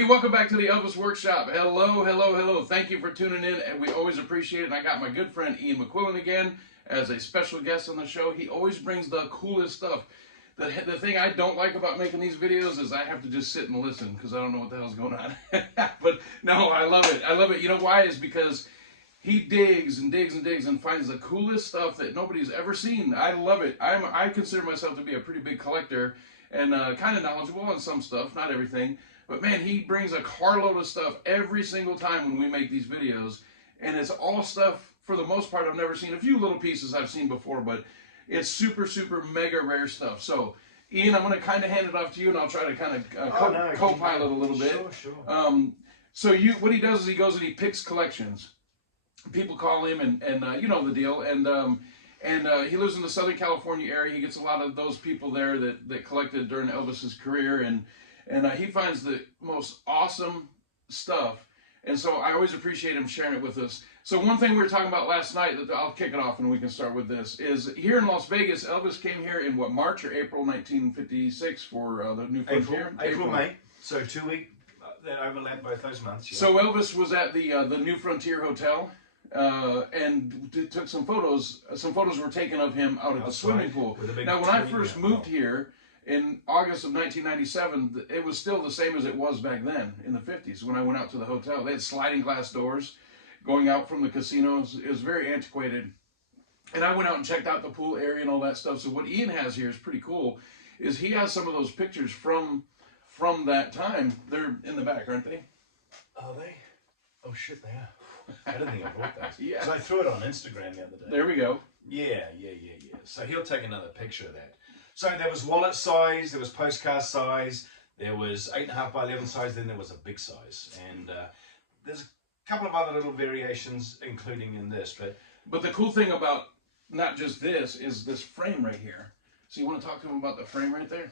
Hey, welcome back to the Elvis Workshop. Hello, hello, hello. Thank you for tuning in, and we always appreciate it. And I got my good friend Ian McQuillan again as a special guest on the show. He always brings the coolest stuff. The thing I don't like about making these videos is I have to just sit and listen because I don't know what the hell's going on. But no, I love it. I love it. You know why? Is because he digs and digs and digs and finds the coolest stuff that nobody's ever seen. I love it. I consider myself to be a pretty big collector and kind of knowledgeable on some stuff, not everything. But man, he brings a carload of stuff every single time when we make these videos. And it's all stuff, for the most part, I've never seen. A few little pieces I've seen before, but it's super, super mega rare stuff. So, Ian, I'm going to kind of hand it off to you, and I'll try to kind of co-pilot a little bit. Sure. So what he does is he goes and he picks collections. People call him, and you know the deal. And he lives in the Southern California area. He gets a lot of those people there that collected during Elvis's career, and he finds the most awesome stuff. And so I always appreciate him sharing it with us. So one thing we were talking about last night, that I'll kick it off and we can start with this, is here in Las Vegas, Elvis came here in what, March or April 1956 for the New Frontier? April, May. So 2 weeks that overlap both those months. Yeah. So Elvis was at the New Frontier Hotel and took some photos. Some photos were taken of him out at the swimming pool. Now, when I first moved here, in August of 1997, it was still the same as it was back then in the 50s when I went out to the hotel. They had sliding glass doors going out from the casinos. It was very antiquated. And I went out and checked out the pool area and all that stuff. So what Ian has here is pretty cool, is he has some of those pictures from that time. They're in the back, aren't they? Are they? Oh, shit, they are. I didn't think I brought those. Yeah. So I threw it on Instagram the other day. There we go. Yeah. So he'll take another picture of that. So there was wallet size, there was postcard size, there was 8.5 by 11 size, then there was a big size. And there's a couple of other little variations, including in this. But the cool thing about not just this is this frame right here. So you want to talk to him about the frame right there?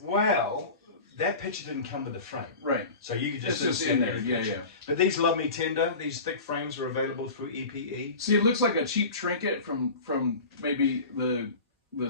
Well, that picture didn't come with the frame. Right. So you could just it's in there. Yeah. But these Love Me Tender, these thick frames are available through EPE. See, it looks like a cheap trinket from maybe the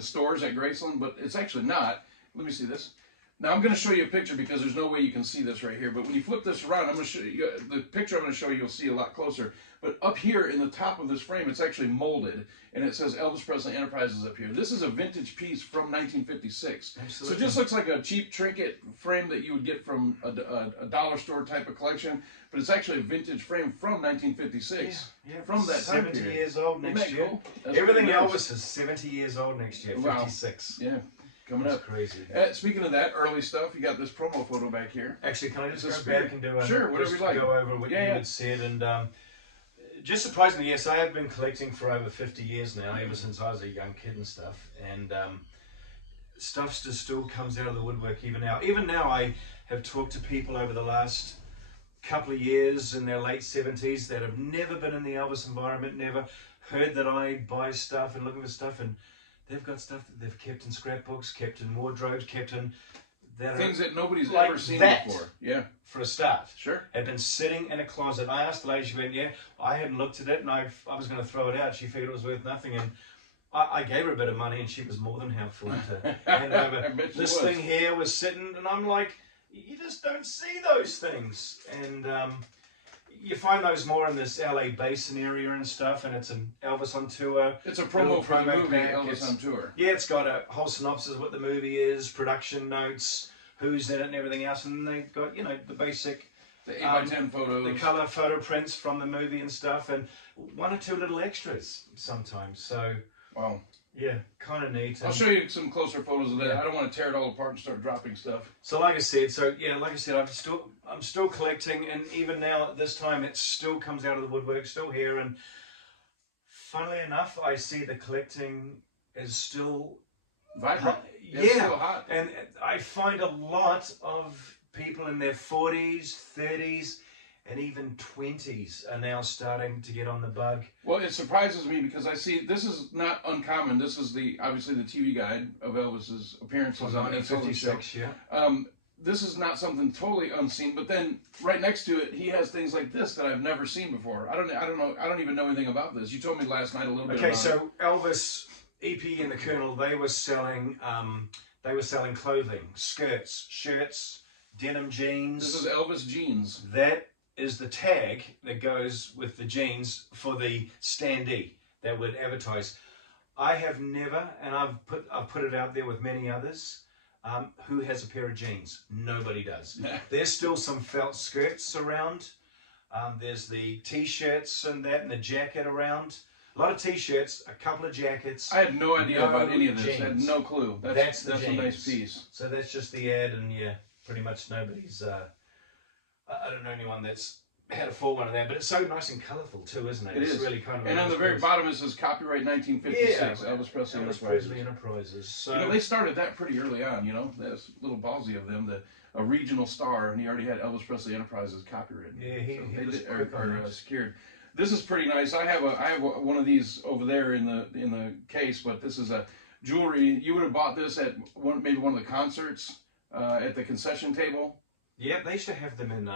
stores at Graceland, but it's actually not. Let me see this. Now I'm going to show you a picture because there's no way you can see this right here. But when you flip this around, I'm going to show you the picture. I'm going to show you. You'll see a lot closer. But up here in the top of this frame, it's actually molded, and it says Elvis Presley Enterprises up here. This is a vintage piece from 1956. Absolutely. So it just looks like a cheap trinket frame that you would get from a dollar store type of collection, but it's actually a vintage frame from 1956. Yeah. From that time 70 period. years old next year. Cool? Everything Elvis is 70 years old next year. 56. Wow. Yeah. Coming That's up. crazy. Speaking of that early stuff, you got this promo photo back here. Actually, can I just It's a go back and do a sure, whatever you like. Go over what you had said, and just surprisingly, yes, I have been collecting for over 50 years now, ever since I was a young kid and stuff, and stuff just still comes out of the woodwork even now. Even now, I have talked to people over the last couple of years in their late 70s that have never been in the Elvis environment, never heard that I buy stuff and looking for stuff, and they've got stuff that they've kept in scrapbooks, kept in wardrobes, kept in things that nobody's like ever seen that, before. Yeah. For a start. Sure. Had been sitting in a closet. I asked the lady, she went, yeah, I hadn't looked at it and I was going to throw it out. She figured it was worth nothing, and I gave her a bit of money and she was more than helpful to hand over. This thing here was sitting, and I'm like, you just don't see those things. And you find those more in this LA Basin area and stuff, and it's an Elvis on tour. It's a promo for the movie pack. Elvis on tour. Yeah, it's got a whole synopsis of what the movie is, production notes, who's in it and everything else, and they've got, you know, the basic... The 8x10 photos. The colour photo prints from the movie and stuff, and one or two little extras sometimes, so... Wow. Yeah, kind of neat. I'll show you some closer photos of that. Yeah. I don't want to tear it all apart and start dropping stuff. So like I said, I'm still collecting, and even now at this time, it still comes out of the woodwork, still here, and funnily enough, I see the collecting is still vibrant. Yeah, still hot. And I find a lot of people in their 40s, 30s, and even 20s are now starting to get on the bug. Well, it surprises me because I see, this is not uncommon. This is obviously the TV guide of Elvis's appearances on the show. Yeah. This is not something totally unseen, but then right next to it, he has things like this that I've never seen before. I don't even know anything about this. You told me last night a little bit about it. Okay, so Elvis, EP and the Colonel, they were selling clothing, skirts, shirts, denim jeans. This is Elvis jeans. That is the tag that goes with the jeans for the standee that would advertise. I have never, and I've put it out there with many others, who has a pair of jeans? Nobody does. There's still some felt skirts around. There's the t-shirts and that, and the jacket around. A lot of t-shirts, a couple of jackets. I had no idea about any of this. Jeans. I had no clue. That's a nice piece. So that's just the ad, and yeah, pretty much nobody's. I don't know anyone that's had a full one of that, but it's so nice and colourful too, isn't it? It's really kind of. And on the very bottom it says copyright 1956, Elvis Presley Enterprises. So they started that pretty early on. That's a little ballsy of them. A regional star, and he already had Elvis Presley Enterprises copyrighted. Yeah, he was secured. This is pretty nice. I have one of these over there in the case, but this is a jewelry. You would have bought this at maybe one of the concerts at the concession table. Yeah, they used to have them in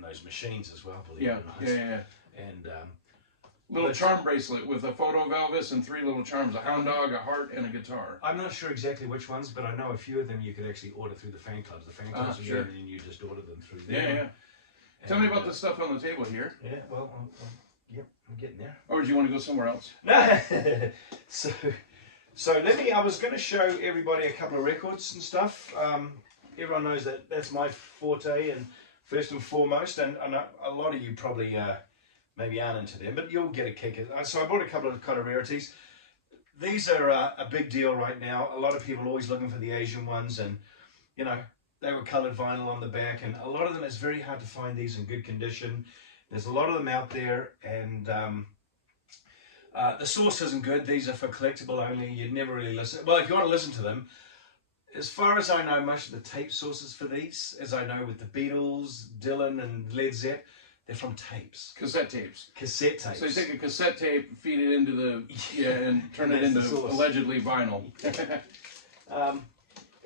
those machines as well. Believe it or not. Yeah. And little charm bracelet with a photo of Elvis and 3 little charms: a hound dog, a heart, and a guitar. I'm not sure exactly which ones, but I know a few of them you could actually order through the fan clubs. The fan clubs are there, and you just order them through them. Yeah. Tell me about the stuff on the table here. Yeah, well, yep, I'm getting there. Or do you want to go somewhere else? No. So I was going to show everybody a couple of records and stuff. Everyone knows that's my forte, and first and foremost, and a lot of you probably maybe aren't into them, but you'll get a kick. So I bought a couple of kind of rarities. These are a big deal right now. A lot of people are always looking for the Asian ones, and they were coloured vinyl on the back, and a lot of them, it's very hard to find these in good condition. There's a lot of them out there, and the source isn't good. These are for collectible only. You'd never really listen. Well, if you want to listen to them, as far as I know, most of the tape sources for these, as I know with the Beatles, Dylan, and Led Zepp, they're from tapes. Cassette tapes. Cassette tapes. So you take a cassette tape, feed it into and turn it into allegedly vinyl.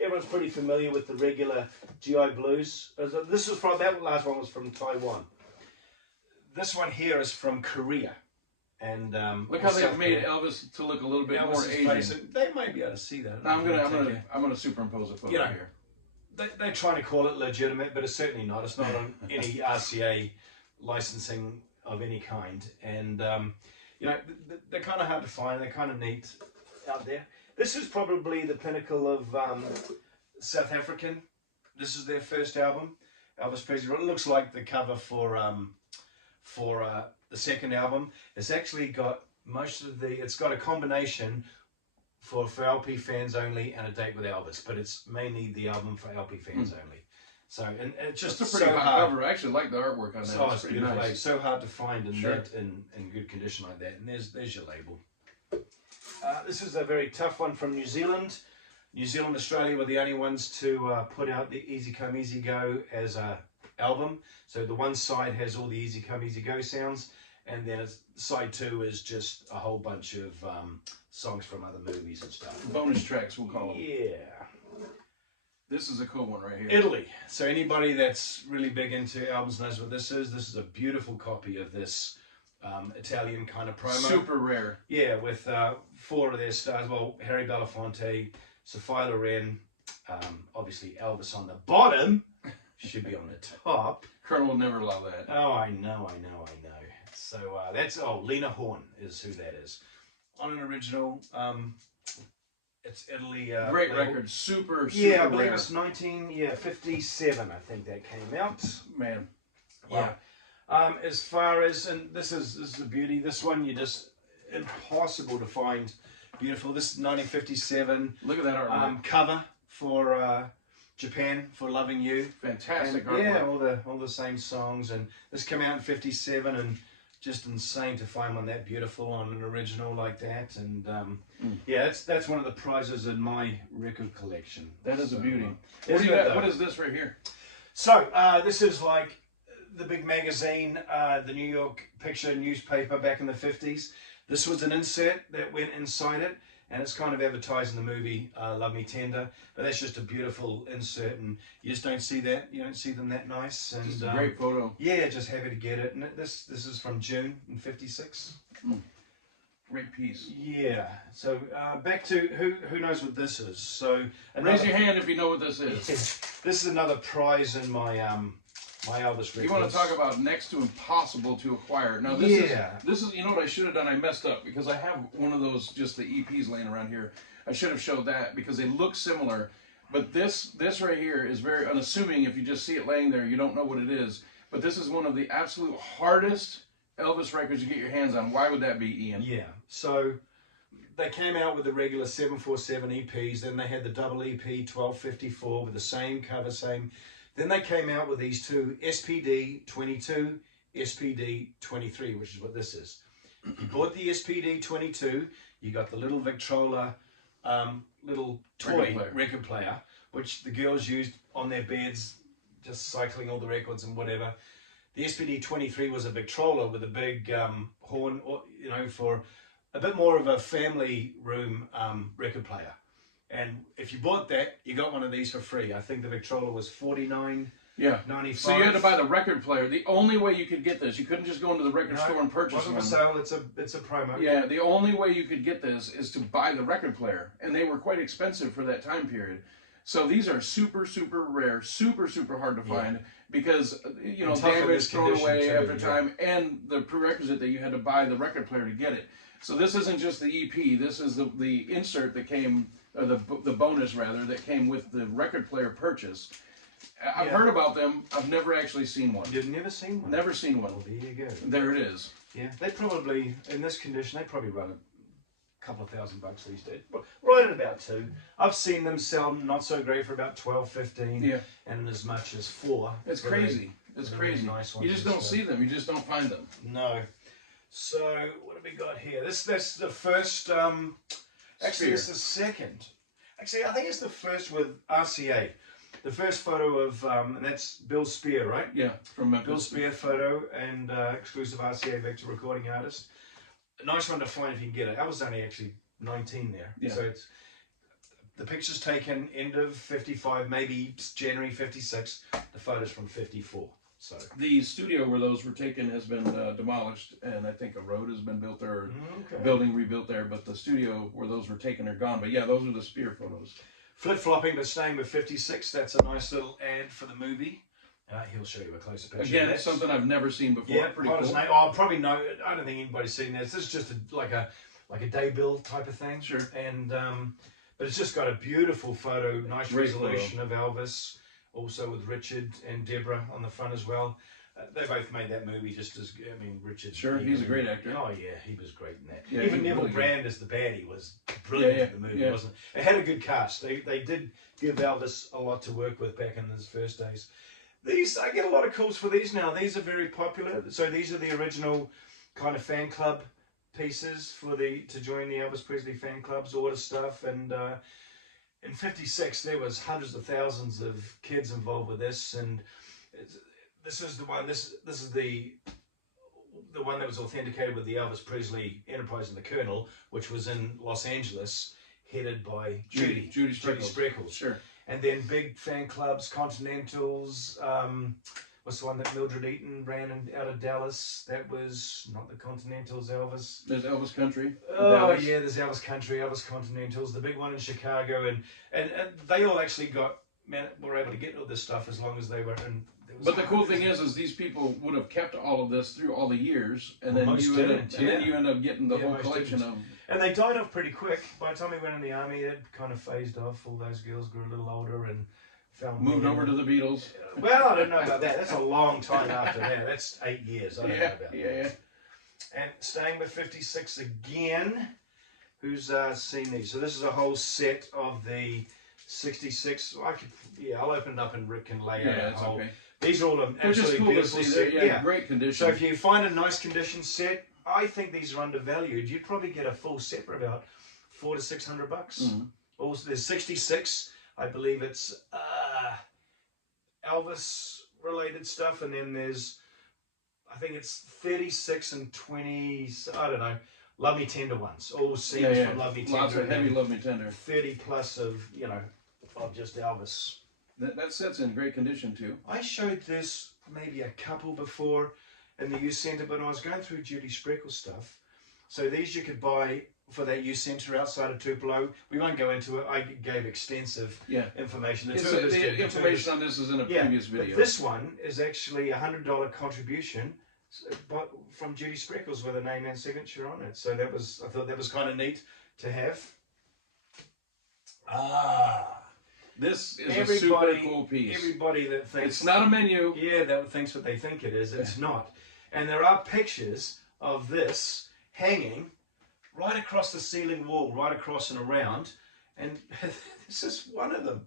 Everyone's pretty familiar with the regular GI Blues. That last one was from Taiwan. This one here is from Korea. And look how they've made Elvis to look a little bit more Asian. They might be able to see that. I'm gonna superimpose a photo here. They're trying to call it legitimate, but it's certainly not. It's not on any RCA licensing of any kind. And they're kind of hard to find. They're kind of neat out there. This is probably the pinnacle of South African. This is their first album, Elvis Presley. It looks like the cover for the second album. It's actually got it's got a combination for LP fans only and a date with Elvis, but it's mainly the album for LP fans only. So, and it's just a pretty hot cover. I actually like the artwork on that. Oh, it's beautiful. Nice. So hard to find in good condition like that. And there's your label. This is a very tough one from New Zealand. New Zealand, Australia were the only ones to put out the Easy Come Easy Go as a album. So the one side has all the Easy Come Easy Go sounds, and then side 2 is just a whole bunch of songs from other movies and stuff. Bonus tracks, we'll call them. Yeah. This is a cool one right here. Italy. So anybody that's really big into albums knows what this is. This is a beautiful copy of this Italian kind of promo. Super rare. Yeah, with 4 of their stars. Well, Harry Belafonte, Sophia Loren, obviously Elvis on the bottom. Should be on the top. Colonel will never allow that. Oh, I know. So that's Lena Horne is who that is. On an original, it's Italy. Great label. record, super I believe rare. it's 1957. I think that came out. Man, wow. Yeah. As far as, and this is the beauty. This one you just impossible to find beautiful. This is 1957. Look at that artwork. Cover for Japan for Loving You. Fantastic and, artwork. Yeah, all the same songs, and this came out in '57, and just insane to find one that beautiful on an original like that. And yeah, that's one of the prizes in my record collection. That is a beauty. What is this right here? So this is like the big magazine, the New York Picture newspaper back in the 50s. This was an insert that went inside it, and it's kind of advertising the movie Love Me Tender. But that's just a beautiful insert, and you just don't see that. You don't see them that nice. And just a great photo. Yeah, just happy to get it. And this is from June in '56. Great piece. Yeah. So back to who knows what this is. So raise your hand if you know what this is. This is another prize in my my Elvis records. You want to talk about next to impossible to acquire? Now this is you know what I should have done? I messed up because I have one of those, just the EPs laying around here. I should have showed that because they look similar, but this right here is very unassuming. If you just see it laying there, you don't know what it is. But this is one of the absolute hardest Elvis records you get your hands on. Why would that be, Ian? Yeah. So they came out with the regular 747 EPs, then they had the double EP 1254 with the same cover, same. Then they came out with these two SPD 22, SPD 23, which is what this is. If you bought the SPD 22, you got the little Victrola little toy record player, which the girls used on their beds, just cycling all the records and whatever. The SPD 23 was a Victrola with a big horn, you know, for a bit more of a family room record player. And if you bought that, you got one of these for free. I think the Victrola was $49.95. So you had to buy the record player. The only way you could get this, you couldn't just go into the record store and purchase one. It wasn't for sale. It's a promo. Yeah, the only way you could get this is to buy the record player, and they were quite expensive for that time period. So these are super, super rare, super, super hard to find because, you know, damage, thrown away after time, and the prerequisite that you had to buy the record player to get it. So this isn't just the EP. This is the insert that came, or the bonus rather, that came with the record player purchase. I've heard about them. I've never actually seen one. You've never seen one? Never seen one. Well, there you go. There it is. Yeah, they probably, in this condition, they probably run a couple of $1,000 these days. Right at about $2. I've seen them sell not so great for about 12, 15, and as much as $4. It's crazy. It's crazy. Really nice you just don't see them. You just don't find them. No. So what have we got here? That's the first. Actually, it's the second. Actually, I think it's the first with RCA. The first photo of, and that's Bill Spear, right? Yeah, from Memphis. Bill Spear photo and exclusive RCA Victor recording artist. A nice one to find if you can get it. I was only actually 19 there. Yeah. So it's the picture's taken end of 55, maybe January 56. The photo's from 54. So the studio where those were taken has been demolished, and I think a road has been built there, or a building rebuilt there, but the studio where those were taken are gone. But yeah, those are the Spear photos. Flip-flopping, but staying with 56. That's a nice little ad for the movie. He'll show you a closer picture. Again, it's something I've never seen before. Yeah, pretty cool. I'll probably know. I don't think anybody's seen this. This is just like a day bill type of thing. Sure. And but it's just got a beautiful photo, nice resolution of Elvis, also with Richard and Deborah on the front as well. They both made that movie just as, I mean, Richard. Sure, he's a great actor. Oh yeah, he was great in that. Yeah, even Neville really Brand as the baddie was brilliant in the movie, wasn't it? It had a good cast. They did give Elvis a lot to work with back in his first days. These, I get a lot of calls for these now. These are very popular. So these are the original kind of fan club pieces for to join the Elvis Presley fan clubs, order stuff. And in 56, there was hundreds of thousands of kids involved with this. And this is the one. This is the one that was authenticated with the Elvis Presley Enterprise and the Colonel, which was in Los Angeles, headed by Judy Spreckles. Sure. And then big fan clubs, Continentals. What's the one that Mildred Eaton ran out of Dallas? That was not the Continentals, Elvis. There's Elvis Country. Oh Dallas. Yeah, there's Elvis Country, Elvis Continentals. The big one in Chicago, and they all actually were able to get all this stuff as long as they were in. But the cool thing is these people would have kept all of this through all the years, and then you end up getting the whole collection of. And they died off pretty quick. By the time he went in the army, it kind of phased off. All those girls grew a little older and moved over to the Beatles. Well, I don't know about that. That's a long time after that. That's 8 years. I don't know about that. Yeah. And staying with 56 again. Who's seen these? So this is a whole set of the 66. I'll open it up and Rick can lay out a whole. Okay. These are all absolutely cool beautiful set. Yeah, great condition. So if you find a nice condition set, I think these are undervalued. You'd probably get a full set for about $400 to $600. Mm-hmm. Also, there's 66. I believe it's Elvis related stuff, and then there's, I think it's 36 and 20. I don't know. Love Me Tender ones. All scenes from Love Me Tender. Lots of heavy Love Me Tender. 30 plus of of just Elvis. That set's in great condition too. I showed this maybe a couple before in the youth centre, but I was going through Judy Spreckles stuff. So these you could buy for that youth centre outside of Tupelo. We won't go into it. I gave extensive information. The information on this is in a previous video. But this one is actually $100 contribution from Judy Spreckles with a name and signature on it. So I thought that was kind of neat to have. This is a super cool piece. Everybody that thinks it's not a menu. Yeah, that thinks what they think it is. It's not. And there are pictures of this hanging right across the ceiling wall, right across and around. And this is one of them.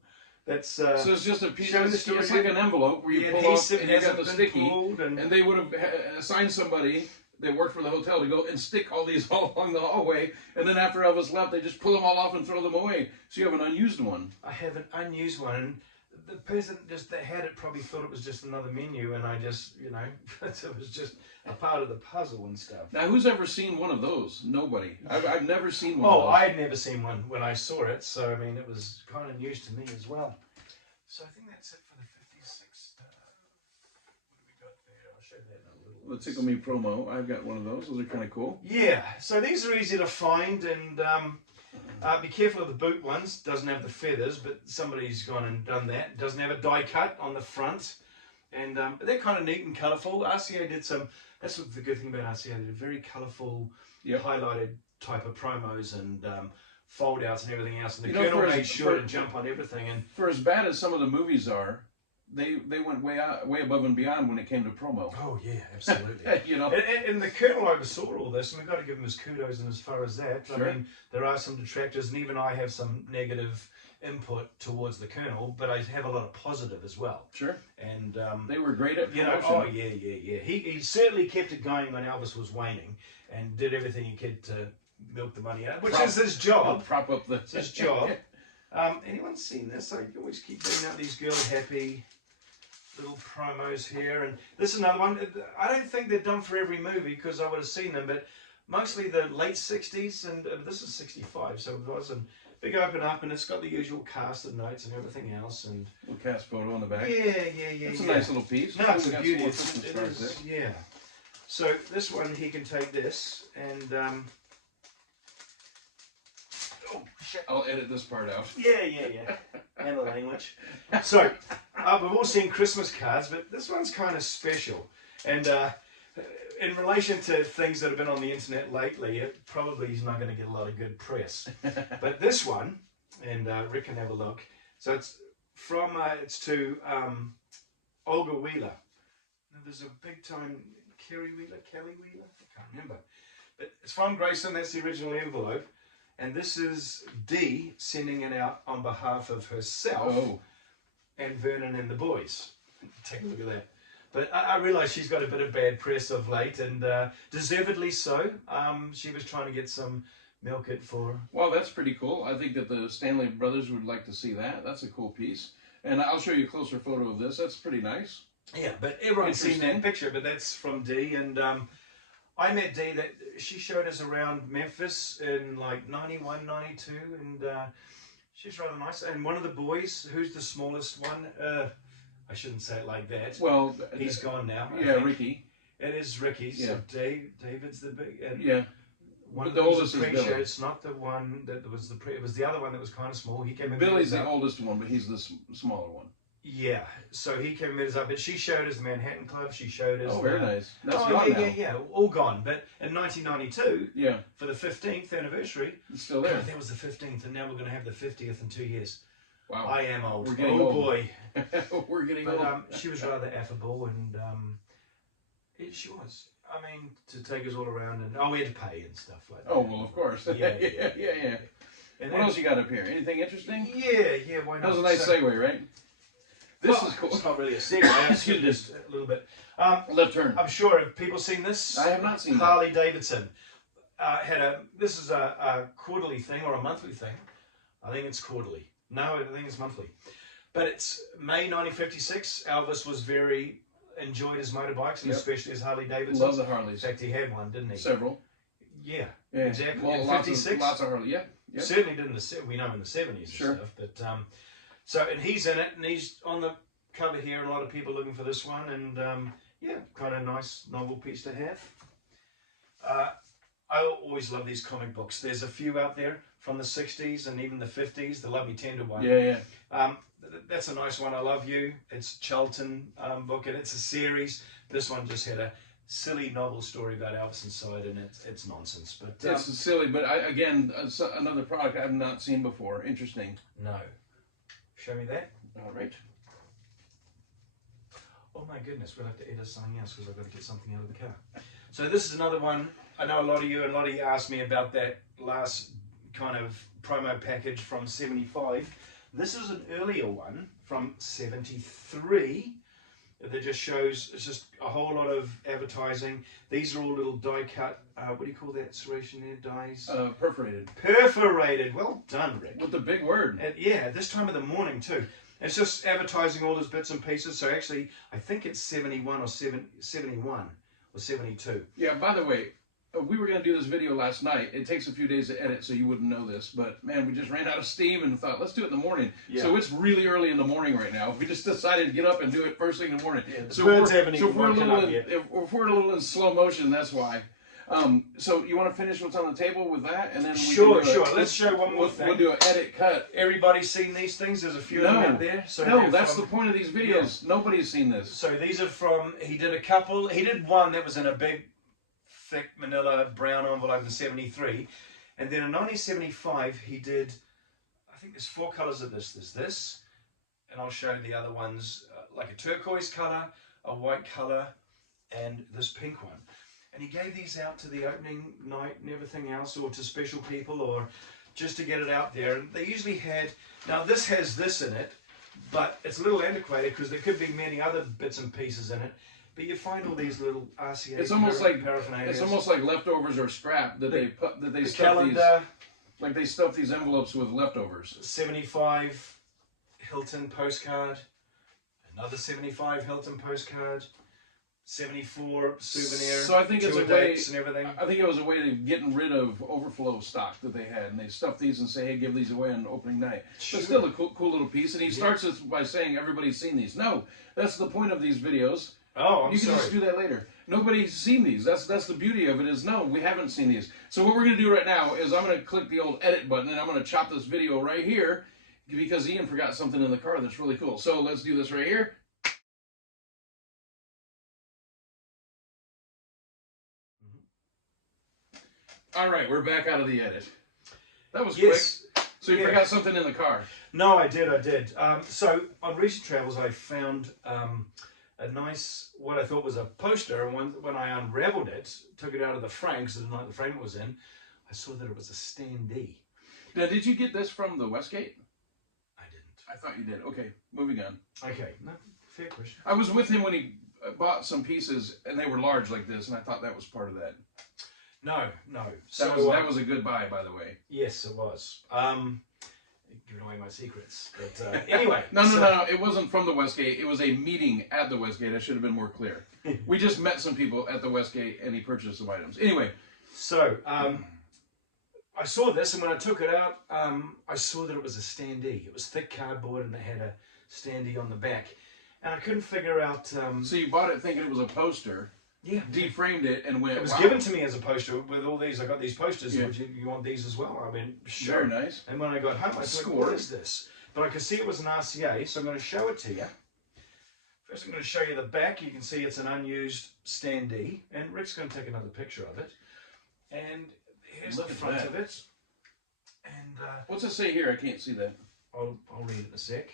That's so it's just a piece. It's like an envelope where you pull off and you got the sticky. And they would have assigned somebody that worked for the hotel to go and stick all these all along the hallway, and then after Elvis left, they just pull them all off and throw them away. So you have an unused one. I have an unused one, and the person that had it probably thought it was just another menu, and I just, it was just a part of the puzzle and stuff. Now, who's ever seen one of those? Nobody. I've never seen one. Oh, I had never seen one when I saw it, so I mean, it was kind of news to me as well. So I think that's it for the 56. What do we got there? I'll show that in a little. The Tickle Me promo. I've got one of those. Those are kind of cool. Yeah. So these are easy to find, and be careful of the boot ones. Doesn't have the feathers, but somebody's gone and done that. Doesn't have a die cut on the front, and they're kind of neat and colourful. RCA did some. That's what the good thing about RCA. They did very colourful, highlighted type of promos and fold outs and everything else. And the Colonel made sure to jump on everything. And for as bad as some of the movies are, they went way above and beyond when it came to promo. Oh yeah, absolutely. And the Colonel oversaw all this, and we've got to give him his kudos. And as far as that, sure. I mean, there are some detractors, and even I have some negative input towards the Colonel, but I have a lot of positive as well. Sure. And they were great at promotion. Oh yeah. He certainly kept it going when Elvis was waning, and did everything he could to milk the money out, which is his job. Prop up the. It's his job. Anyone seen this? I always keep bringing out these girl happy little promos here, and this is another one. I don't think they're done for every movie because I would have seen them, but mostly the late 60s, and this is 65, so it was a big open up, and it's got the usual cast and notes and everything else, and little cast photo on the back. Yeah. It's a nice little piece. No, it's a beauty. It is, yeah. So this one, he can take this, and oh shit! I'll edit this part out. Yeah. And the language. So we've all seen Christmas cards, but this one's kind of special, and in relation to things that have been on the internet lately, it probably is not going to get a lot of good press. But this one, and Rick can have a look. So it's from it's to Olga Wheeler. Now, there's a big time Kelly Wheeler. I can't remember. But it's from Grayson. That's the original envelope. And this is Dee sending it out on behalf of herself and Vernon and the boys. Take a look at that. But I realise she's got a bit of bad press of late, and deservedly so. She was trying to get some milk it for. Well, that's pretty cool. I think that the Stanley brothers would like to see that. That's a cool piece. And I'll show you a closer photo of this. That's pretty nice. Yeah, but everyone's seen that picture, but that's from Dee, and I met Dee, that she showed us around Memphis in like 91, 92, and she's rather nice. And one of the boys, who's the smallest one, I shouldn't say it like that. Well, he's gone now. Yeah, Ricky. It is Ricky. Yeah. So David's the big. And yeah. One the oldest is Billy. It's not the one that was the pre. It was the other one that was kind of small. He came in. Billy's the oldest one, but he's the smaller one. Yeah, so he came with us up, but she showed us the Manhattan Club. She showed us. Oh, very nice. That's gone now. Yeah, all gone. But in 1992, yeah, for the 15th anniversary, it's still there. God, that was the 15th, and now we're going to have the 50th in 2 years. Wow, I am old. We're getting old. Boy, we're getting old. She was rather affable, and she was. I mean, to take us all around, and we had to pay and stuff like that. Oh well, of course. Yeah. And what else you got up here? Anything interesting? Yeah. Why not? That was a nice segue, right? This is cool. It's not really a segue. Excuse me. Just a little bit. Left turn. I'm sure. Have people seen this? I have not seen Harley Davidson this is a quarterly thing or a monthly thing. I think it's quarterly. No, I think it's monthly. But it's May 1956. Elvis was very enjoyed his motorbikes, and especially his Harley Davidson. Love the Harleys. In fact, he had one, didn't he? Several. Yeah. Exactly. Well, in lots 56. Lots of Harley. Yeah. Certainly did in the we know in the 70s and stuff. But and he's in it, and he's on the cover here. A lot of people looking for this one, and kind of nice novel piece to have. I always love these comic books. There's a few out there from the 60s and even the 50s. The Love Me Tender one. Yeah. That's a nice one. I Love You. It's Charlton book, and it's a series. This one just had a silly novel story about Elvis inside, and it's nonsense. But it's silly. But another product I've not seen before. Interesting. No. Show me that. All right. Oh my goodness, we'll have to edit something else because I've got to get something out of the car. So this is another one. I know a lot of you asked me about that last kind of promo package from 75. This is an earlier one from 73 that just shows, it's just a whole lot of advertising. These are all little die cut, what do you call that serration there, dies? Perforated. Perforated, well done, Rick. With the big word. Yeah, this time of the morning too. It's just advertising all those bits and pieces. So actually, I think it's 71 or 71 or 72. Yeah, by the way, we were going to do this video last night. It takes a few days to edit, so you wouldn't know this. But, man, we just ran out of steam and thought, let's do it in the morning. Yeah. So it's really early in the morning right now. We just decided to get up and do it first thing in the morning. Yeah, so if we're a little in slow motion, that's why. So you want to finish what's on the table with that, and then we sure. Let's show one more thing. We'll do an edit cut. Everybody seen these things? There's a few of them out there. So no, that's the point of these videos. Yeah. Nobody's seen this. So these are from. He did a couple. He did one that was in a big, thick Manila brown envelope in '73, and then in 1975 he did. I think there's 4 colors of this. There's this, and I'll show the other ones like a turquoise color, a white color, and this pink one. And he gave these out to the opening night and everything else, or to special people, or just to get it out there. And they usually had, now this has this in it, but it's a little antiquated because there could be many other bits and pieces in it. But you find all these little RCA it's almost like leftovers or scrap that they stuff calendar, these, like they stuff these envelopes with leftovers. 75 Hilton postcard, another 75 Hilton postcard. 74 souvenir. So I think it's a way, and everything. I think it was a way of getting rid of overflow stock that they had, and they stuffed these and say, "Hey, give these away on opening night." Sure. But still a cool little piece. And he starts this by saying, "Everybody's seen these." No, that's the point of these videos. Oh, you can just do that later. Nobody's seen these. That's the beauty of it. Is no, we haven't seen these. So what we're gonna do right now is I'm gonna click the old edit button and I'm gonna chop this video right here because Ian forgot something in the car that's really cool. So let's do this right here. All right, we're back out of the edit. That was quick. So you forgot something in the car. No, I did. So on recent travels, I found a nice, what I thought was a poster, and when I unraveled it, took it out of the frame, because the night the frame was in, I saw that it was a standee. Now, did you get this from the Westgate? I didn't. I thought you did. Okay, moving on. Okay, no, fair question. I was with him when he bought some pieces, and they were large like this, and I thought that was part of that. No. That was a good buy, by the way. Yes, it was. Giving away my secrets. But anyway. No. It wasn't from the Westgate. It was a meeting at the Westgate. I should have been more clear. We just met some people at the Westgate, and he purchased some items. Anyway. So, I saw this, and when I took it out, I saw that it was a standee. It was thick cardboard, and it had a standee on the back. And I couldn't figure out... So you bought it thinking it was a poster. Yeah. Deframed it and went. It was given to me as a poster with all these. I got these posters. Yeah. Would you want these as well? I mean, sure. Very nice. And when I got home, I thought, what is this? But I could see it was an RCA, so I'm going to show it to you. First, I'm going to show you the back. You can see it's an unused standee, and Rick's going to take another picture of it. And here's the front of it. And what's it say here? I can't see that. I'll read it in a sec.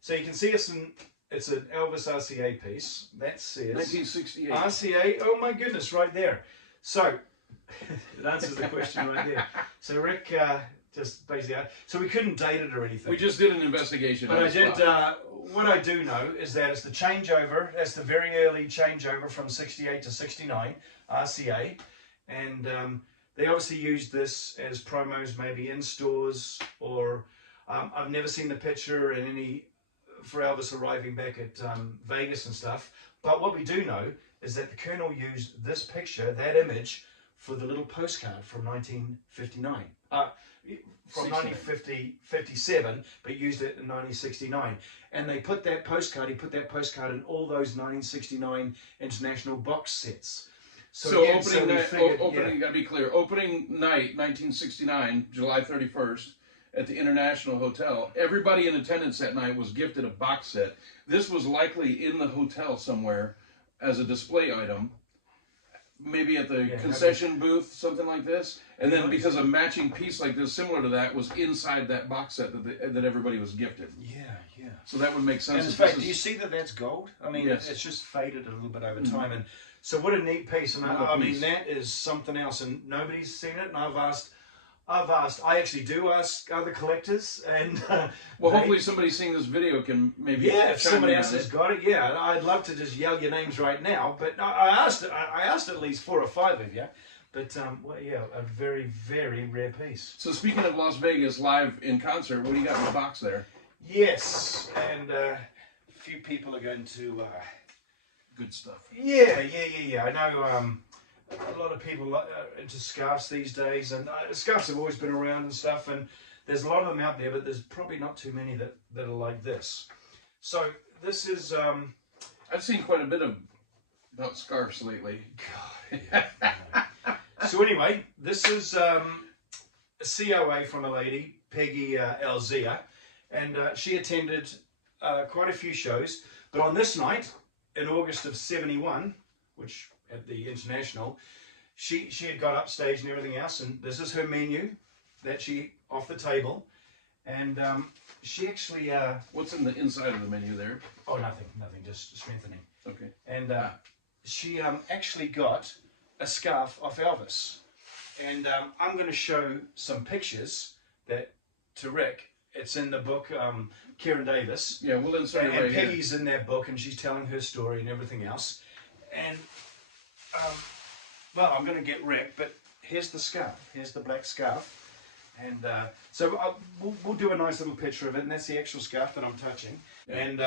So you can see it's an Elvis RCA piece. That says 1968. RCA. Oh my goodness, right there. So it answers the question right there. So Rick just basically. So we couldn't date it or anything. We just did an investigation. But I did. What I do know is that it's the changeover. That's the very early changeover from 68 to 69 RCA, and they obviously used this as promos, maybe in stores or. I've never seen the picture in any. For Elvis arriving back at Vegas and stuff. But what we do know is that the Colonel used this picture, that image, for the little postcard from 1959. From 1957, but used it in 1969. And he put that postcard in all those 1969 international box sets. So again, opening we night, figured, opening, you got to be clear. Opening night, 1969, July 31st, at the International Hotel. Everybody in attendance that night was gifted a box set. This was likely in the hotel somewhere as a display item, maybe at the concession booth, something like this. And then because a matching piece like this, similar to that, was inside that box set that everybody was gifted. Yeah. So that would make sense. And in fact, do you see that that's gold? I mean, yes. It's just faded a little bit over time. And so what a neat piece. And I mean, that is something else. And nobody's seen it. And I actually do ask other collectors. And well, hopefully somebody seeing this video can maybe. Yeah, if somebody else has got it, yeah. I'd love to just yell your names right now. But I asked at least 4 or 5 of you. But, well, yeah, a very, very rare piece. So speaking of Las Vegas live in concert, what do you got in the box there? Yes, and a few people are going to... good stuff. Yeah. I know a lot of people are into scarves these days, and scarves have always been around and stuff, and there's a lot of them out there, but there's probably not too many that are like this. So this is... I've seen quite a bit about scarves lately. God, yeah. So anyway, this is a COA from a lady, Peggy Alzia, and she attended quite a few shows. But on this night, in August of '71, which at the International, she had got upstage and everything else, and this is her menu that she off the table, and she actually what's in the inside of the menu there? Oh, nothing, just strengthening. Okay. And she actually got a scarf off Elvis, and I'm going to show some pictures to Rick. It's in the book, Kieran Davis. Yeah, we'll insert it right and Peggy's in that book, and she's telling her story and everything else. And well, I'm going to get Rick, but here's the scarf. Here's the black scarf, and so we'll do a nice little picture of it, and that's the actual scarf that I'm touching. Yeah. And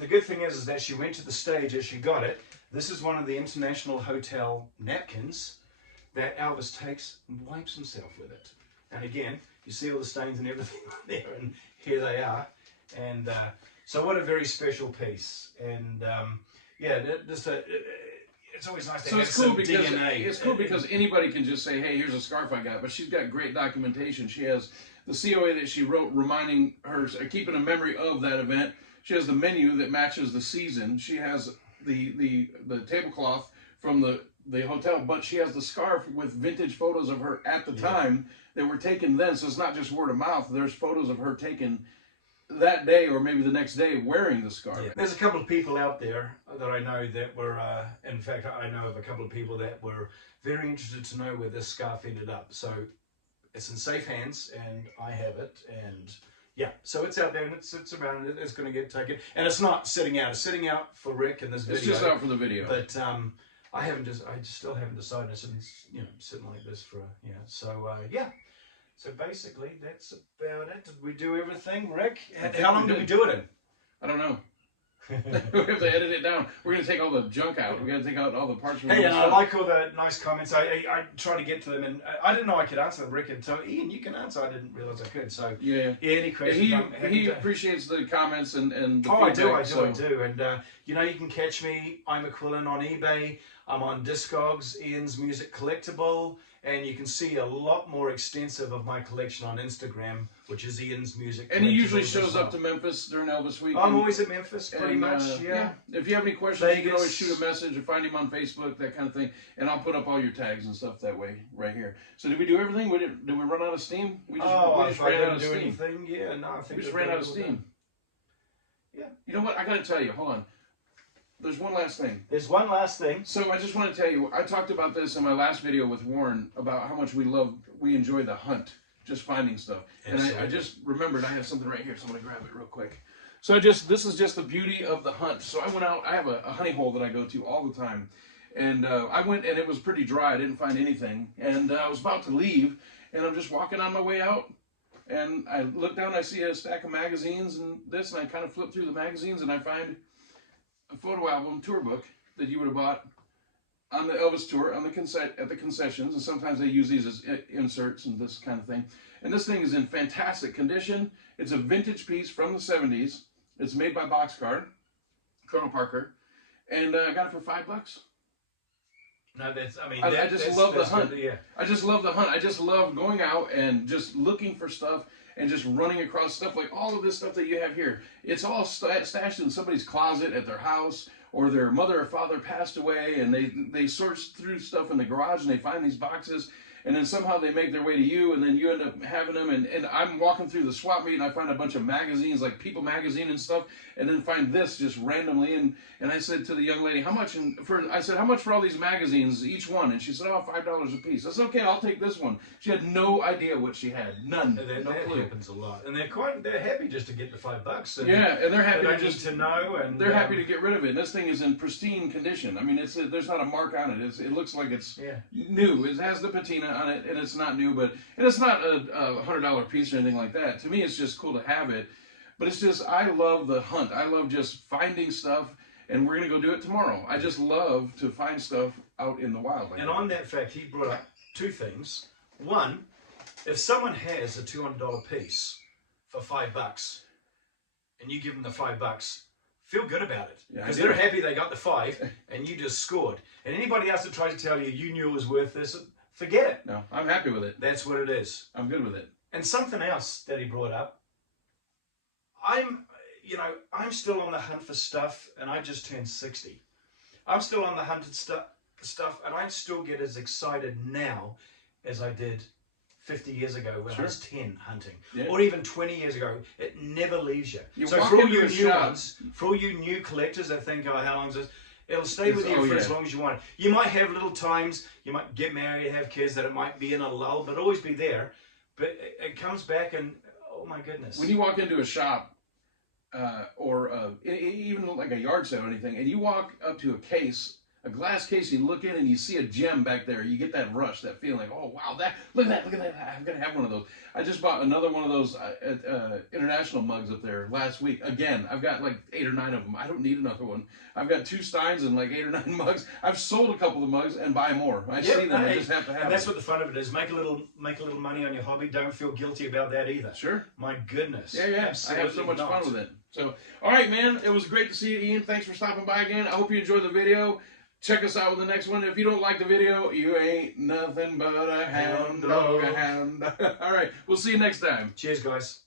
the good thing is that she went to the stage as she got it. This is one of the International Hotel napkins that Elvis takes and wipes himself with it. And again, you see all the stains and everything there, and here they are. And so what a very special piece. And yeah, just it's always nice to have some DNA. It's cool because anybody can just say, hey, here's a scarf I got. But she's got great documentation. She has the COA that she wrote reminding her, keeping a memory of that event. She has the menu that matches the season. She has the tablecloth from the hotel, but she has the scarf with vintage photos of her at the time that were taken then. So it's not just word of mouth. There's photos of her taken that day or maybe the next day wearing the scarf. Yeah. There's a couple of people out there that I know that were, in fact, I know of a couple of people that were very interested to know where this scarf ended up. So it's in safe hands, and I have it, and yeah, so it's out there and it's around. It's going to get taken, and it's not sitting out. It's sitting out for Rick in this video. It's just out for the video. But I still haven't decided. It's sitting like this for So yeah. So basically, that's about it. Did we do everything, Rick? How long did we do it in? I don't know. We have to edit it down. We're going to take all the junk out. We're going to take out all the parts from Hey, and I like all the nice comments. I try to get to them, and I didn't know I could answer them, Rick. And so, Ian, you can answer. I didn't realize I could. So, yeah any questions? He appreciates the comments and the feedback. I do. And, you can catch me. I'm McQuillan on eBay. I'm on Discogs, Ian's Music Collectible. And you can see a lot more extensive of my collection on Instagram, which is Ian's Music Collectible. And he usually shows up to Memphis during Elvis week. I'm always at Memphis, pretty much, yeah. If you have any questions, Vegas. You can always shoot a message or find him on Facebook, that kind of thing. And I'll put up all your tags and stuff that way, right here. So did we do everything? Did we run out of steam? We just ran out of steam. Anything? Yeah, no, I think we just ran out of steam. Yeah. You know what? I got to tell you, hold on. There's one last thing. There's one last thing. So I just want to tell you, I talked about this in my last video with Warren about how much we enjoy the hunt, just finding stuff. Absolutely. And I just remembered I have something right here, so I'm going to grab it real quick. So this is just the beauty of the hunt. So I went out, I have a honey hole that I go to all the time. And I went and it was pretty dry. I didn't find anything. And I was about to leave, and I'm just walking on my way out. And I look down, I see a stack of magazines and this, and I kind of flip through the magazines, and I find a photo album tour book that you would have bought on the Elvis tour at the concessions, and sometimes they use these as inserts and this kind of thing. And this thing is in fantastic condition. It's a vintage piece from the 70s. It's made by Boxcar, Colonel Parker, and I got it for $5. No, that's, I mean, I just love the hunt. Really, yeah. I just love the hunt. I just love going out and just looking for stuff and just running across stuff like all of this stuff that you have here. It's all stashed in somebody's closet at their house, or their mother or father passed away, and they search through stuff in the garage and they find these boxes. And then somehow they make their way to you, and then you end up having them. And I'm walking through the swap meet, and I find a bunch of magazines, like People Magazine and stuff, and then find this just randomly. And I said to the young lady, how much for all these magazines, each one? And she said, oh, $5 a piece. I said, okay, I'll take this one. She had no idea what she had. None. That clue. happens a lot. And they're happy just to get the $5. And yeah, and they're happy they just to know. And they're happy to get rid of it. This thing is in pristine condition. I mean, there's not a mark on it. It looks like it's new. It has the patina on it, and it's not new, and it's not a $100 piece or anything like that. To me, it's just cool to have it. But it's just, I love the hunt. I love just finding stuff, and we're going to go do it tomorrow. I just love to find stuff out in the wild. And on that fact, he brought up two things. One, if someone has a $200 piece for $5, and you give them the $5, feel good about it. Because they're happy they got the 5, and you just scored. And anybody else that tries to tell you you knew it was worth this, forget it. No, I'm happy with it. That's what it is. I'm good with it. And something else that he brought up, I'm still on the hunt for stuff, and I just turned 60. I'm still on the hunt for stuff, and I still get as excited now as I did 50 years ago when I was 10 hunting, or even 20 years ago. It never leaves you. So for all you new ones, for all you new collectors that think, oh, how long is this? It'll stay with you for as long as you want. You might have little times, you might get married, have kids, that it might be in a lull, but always be there. But it comes back and, oh my goodness. When you walk into a shop, or even like a yard sale or anything, and you walk up to a glass case, you look in and you see a gem back there, you get that rush, that feeling like, oh wow, look at that, I'm gonna have one of those. I just bought another one of those international mugs up there last week. Again, I've got like 8 or 9 of them. I don't need another one. I've got 2 steins and like 8 or 9 mugs. I've sold a couple of mugs and buy more. I see them. I just have to have them. That's what the fun of it is. Make a little money on your hobby. Don't feel guilty about that either. Sure. My goodness. Yeah. I have so much fun with it. So, all right, man. It was great to see you, Ian. Thanks for stopping by again. I hope you enjoyed the video. Check us out with the next one. If you don't like the video, you ain't nothing but a hound dog. All right. We'll see you next time. Cheers, guys.